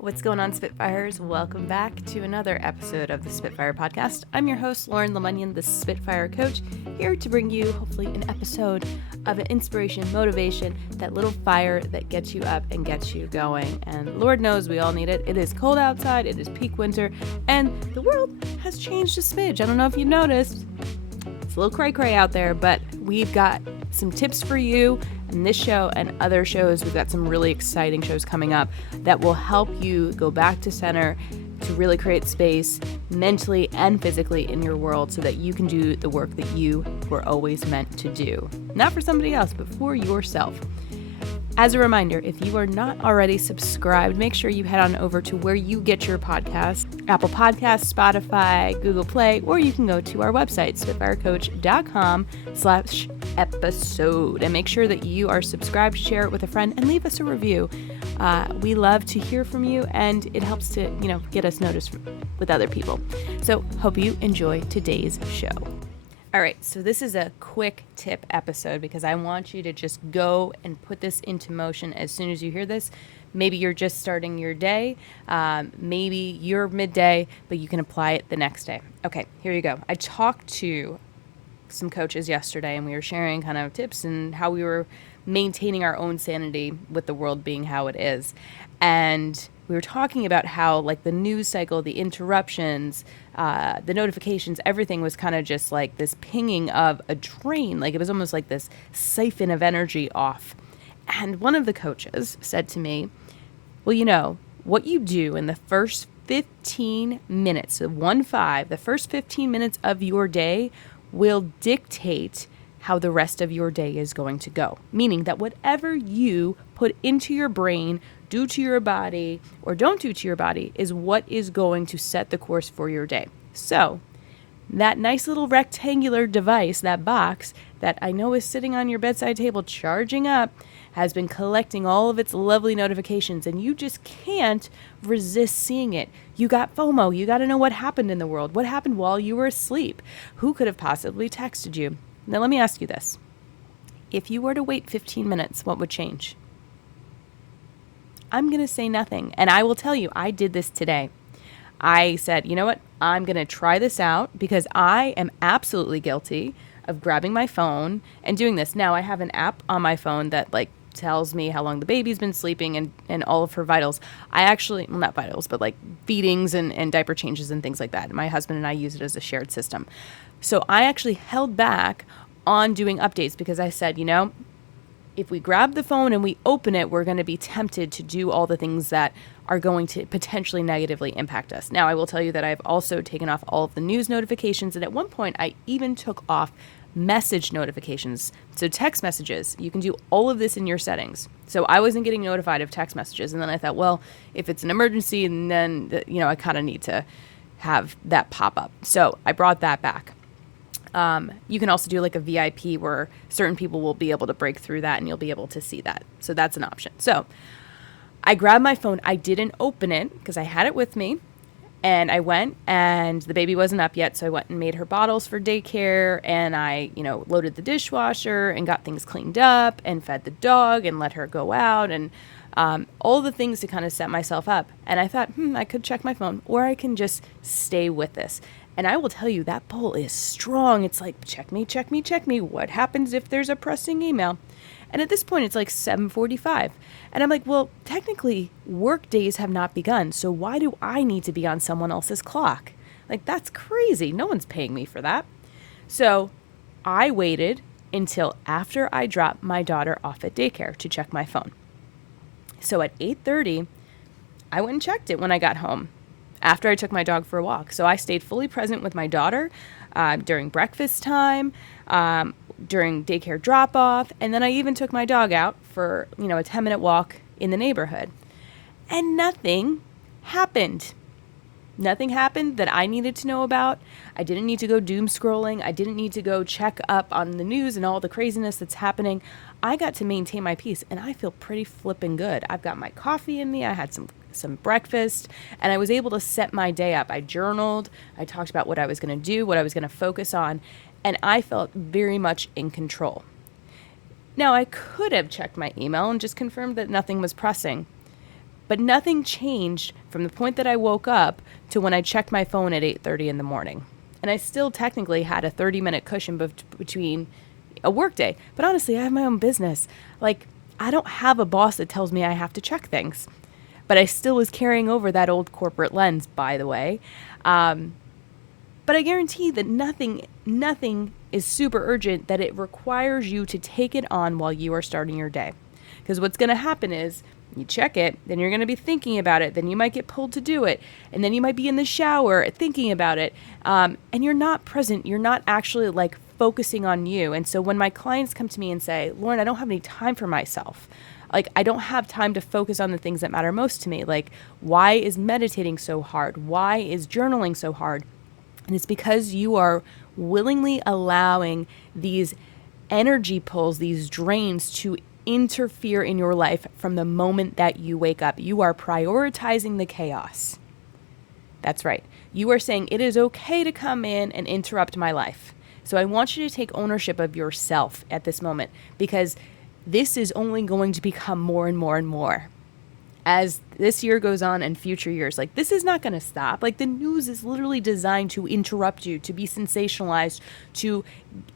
What's going on, Spitfires? Welcome back to another episode of the Spitfire Podcast. I'm your host, Lauren Lemunion, the Spitfire Coach, here to bring you, hopefully, an episode of an inspiration, motivation, that little fire that gets you up and gets you going. And Lord knows we all need it. It is cold outside, it is peak winter, and the world has changed a smidge. I don't know if you've noticed. It's a little cray-cray out there, but we've got some tips for you in this show and other shows. We've got some really exciting shows coming up that will help you go back to center to really create space mentally and physically in your world so that you can do the work that you were always meant to do. Not for somebody else, but for yourself. As a reminder, if you are not already subscribed, make sure you head on over to where you get your podcasts, Apple Podcasts, Spotify, Google Play, or you can go to our website, spitfirecoach.com/episode, and make sure that you are subscribed, share it with a friend, and leave us a review. We love to hear from you, and it helps to, get us noticed with other people. So hope you enjoy today's show. All right, so this is a quick tip episode because I want you to just go and put this into motion as soon as you hear this. Maybe you're just starting your day, maybe you're midday, but you can apply it the next day. Okay, here you go. I talked to some coaches yesterday and we were sharing kind of tips and how we were maintaining our own sanity with the world being how it is. And we were talking about how, like, the news cycle, the interruptions, the notifications, everything was kind of just like this pinging of a drain. Like, it was almost like this siphon of energy off. And one of the coaches said to me, well, what you do in the first 15 minutes, the first 15 minutes of your day will dictate how the rest of your day is going to go. Meaning that whatever you put into your brain, do to your body, or don't do to your body is what is going to set the course for your day. So that nice little rectangular device, that box that I know is sitting on your bedside table charging up, has been collecting all of its lovely notifications, and you just can't resist seeing it. You got FOMO. You got to know what happened in the world. What happened while you were asleep? Who could have possibly texted you? Now, let me ask you this. If you were to wait 15 minutes, what would change? I'm going to say nothing. And I will tell you, I did this today. I said, you know what? I'm going to try this out because I am absolutely guilty of grabbing my phone and doing this. Now, I have an app on my phone that tells me how long the baby's been sleeping and all of her vitals. I actually, well, not vitals, but feedings and diaper changes and things like that. My husband and I use it as a shared system. So I actually held back on doing updates because I said, if we grab the phone and we open it, we're going to be tempted to do all the things that are going to potentially negatively impact us. Now, I will tell you that I've also taken off all of the news notifications, and at one point, I even took off message notifications. So text messages, you can do all of this in your settings. So I wasn't getting notified of text messages, and then I thought, well, if it's an emergency, then I kind of need to have that pop up. So I brought that back. You can also do a VIP where certain people will be able to break through that and you'll be able to see that. So that's an option. So I grabbed my phone. I didn't open it because I had it with me, and I went, and the baby wasn't up yet. So I went and made her bottles for daycare, and I, loaded the dishwasher and got things cleaned up and fed the dog and let her go out and all the things to kind of set myself up. And I thought, I could check my phone or I can just stay with this. And I will tell you, that pull is strong. It's like, check me, check me, check me. What happens if there's a pressing email? And at this point, it's 7:45. And I'm like, well, technically, work days have not begun. So why do I need to be on someone else's clock? That's crazy. No one's paying me for that. So I waited until after I dropped my daughter off at daycare to check my phone. So at 8:30, I went and checked it when I got home, after I took my dog for a walk. So I stayed fully present with my daughter during breakfast time, during daycare drop-off, and then I even took my dog out for, a 10-minute walk in the neighborhood. And nothing happened. Nothing happened that I needed to know about. I didn't need to go doom scrolling. I didn't need to go check up on the news and all the craziness that's happening. I got to maintain my peace, and I feel pretty flippin' good. I've got my coffee in me. I had some breakfast, and I was able to set my day up. I journaled. I talked about what I was going to do, what I was going to focus on, and I felt very much in control. Now, I could have checked my email and just confirmed that nothing was pressing, But nothing changed from the point that I woke up to when I checked my phone at 8:30 in the morning. And I still technically had a 30-minute cushion between a workday. But honestly, I have my own business. Like, I don't have a boss that tells me I have to check things. But I still was carrying over that old corporate lens, by the way. But I guarantee that nothing is super urgent that it requires you to take it on while you are starting your day. Because what's going to happen is you check it, then you're going to be thinking about it, then you might get pulled to do it, and then you might be in the shower thinking about it, and you're not present. You're not actually like focusing on you. And so when my clients come to me and say, Lauren, I don't have any time for myself. Like, I don't have time to focus on the things that matter most to me. Like, why is meditating so hard? Why is journaling so hard? And it's because you are willingly allowing these energy pulls, these drains to interfere in your life from the moment that you wake up. You are prioritizing the chaos. That's right. You are saying it is okay to come in and interrupt my life. So I want you to take ownership of yourself at this moment, because this is only going to become more and more and more as this year goes on and future years. Like, this is not going to stop. Like, the news is literally designed to interrupt you, to be sensationalized, to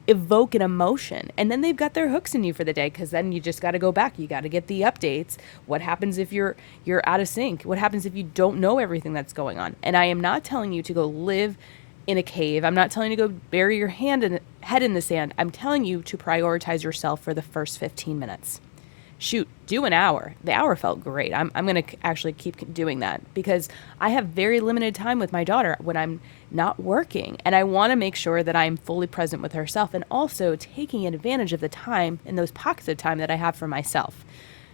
evoke an emotion. And then they've got their hooks in you for the day, because then you just got to go back. You got to get the updates. What happens if you're out of sync? What happens if you don't know everything that's going on? And I am not telling you to go live in a cave. I'm not telling you to go bury your head in the sand. I'm telling you to prioritize yourself for the first 15 minutes. Shoot, do an hour. The hour felt great. I'm going to actually keep doing that, because I have very limited time with my daughter when I'm not working. And I want to make sure that I'm fully present with herself, and also taking advantage of the time and those pockets of time that I have for myself,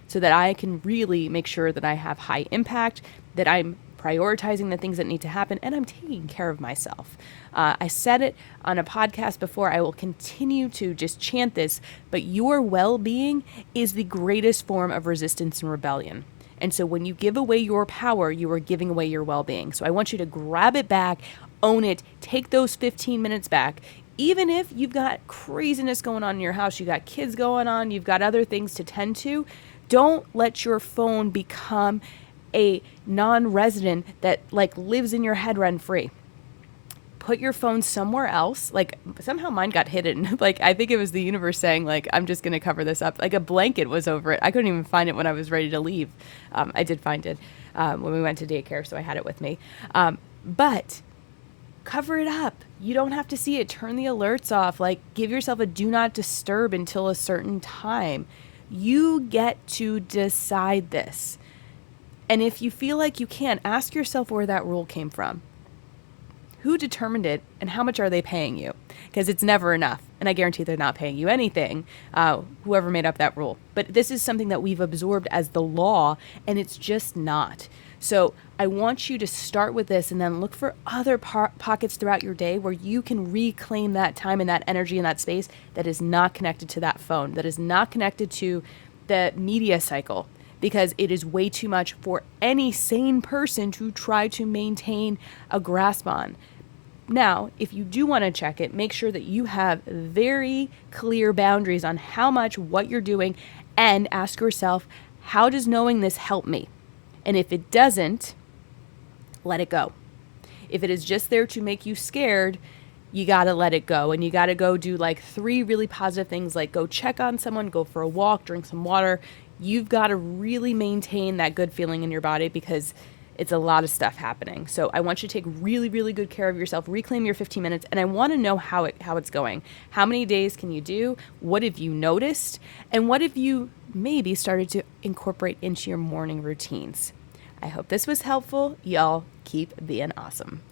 so that I can really make sure that I have high impact, that I'm prioritizing the things that need to happen, and I'm taking care of myself. I said it on a podcast before. I will continue to just chant this, but your well-being is the greatest form of resistance and rebellion. And so when you give away your power, you are giving away your well-being. So I want you to grab it back, own it, take those 15 minutes back. Even if you've got craziness going on in your house, you got kids going on, you've got other things to tend to, don't let your phone become a non-resident that like lives in your head rent-free. Put your phone somewhere else. Like, somehow mine got hidden. Like, I think it was the universe saying, like, I'm just going to cover this up. Like, a blanket was over it. I couldn't even find it when I was ready to leave. I did find it when we went to daycare, so I had it with me. But cover it up. You don't have to see it. Turn the alerts off. Like, give yourself a do not disturb until a certain time. You get to decide this. And if you feel like you can't, ask yourself where that rule came from. Who determined it, and how much are they paying you? Because it's never enough. And I guarantee they're not paying you anything, whoever made up that rule. But this is something that we've absorbed as the law, and it's just not. So I want you to start with this, and then look for other pockets throughout your day where you can reclaim that time and that energy and that space that is not connected to that phone, that is not connected to the media cycle. Because it is way too much for any sane person to try to maintain a grasp on. Now, if you do want to check it, make sure that you have very clear boundaries on how much, what you're doing, and ask yourself, how does knowing this help me? And if it doesn't, let it go. If it is just there to make you scared, you got to let it go. And you got to go do like 3 really positive things, like go check on someone, go for a walk, drink some water. You've got to really maintain that good feeling in your body, because it's a lot of stuff happening. So I want you to take really, really good care of yourself, reclaim your 15 minutes, and I want to know how it's going. How many days can you do? What have you noticed? And what have you maybe started to incorporate into your morning routines? I hope this was helpful. Y'all keep being awesome.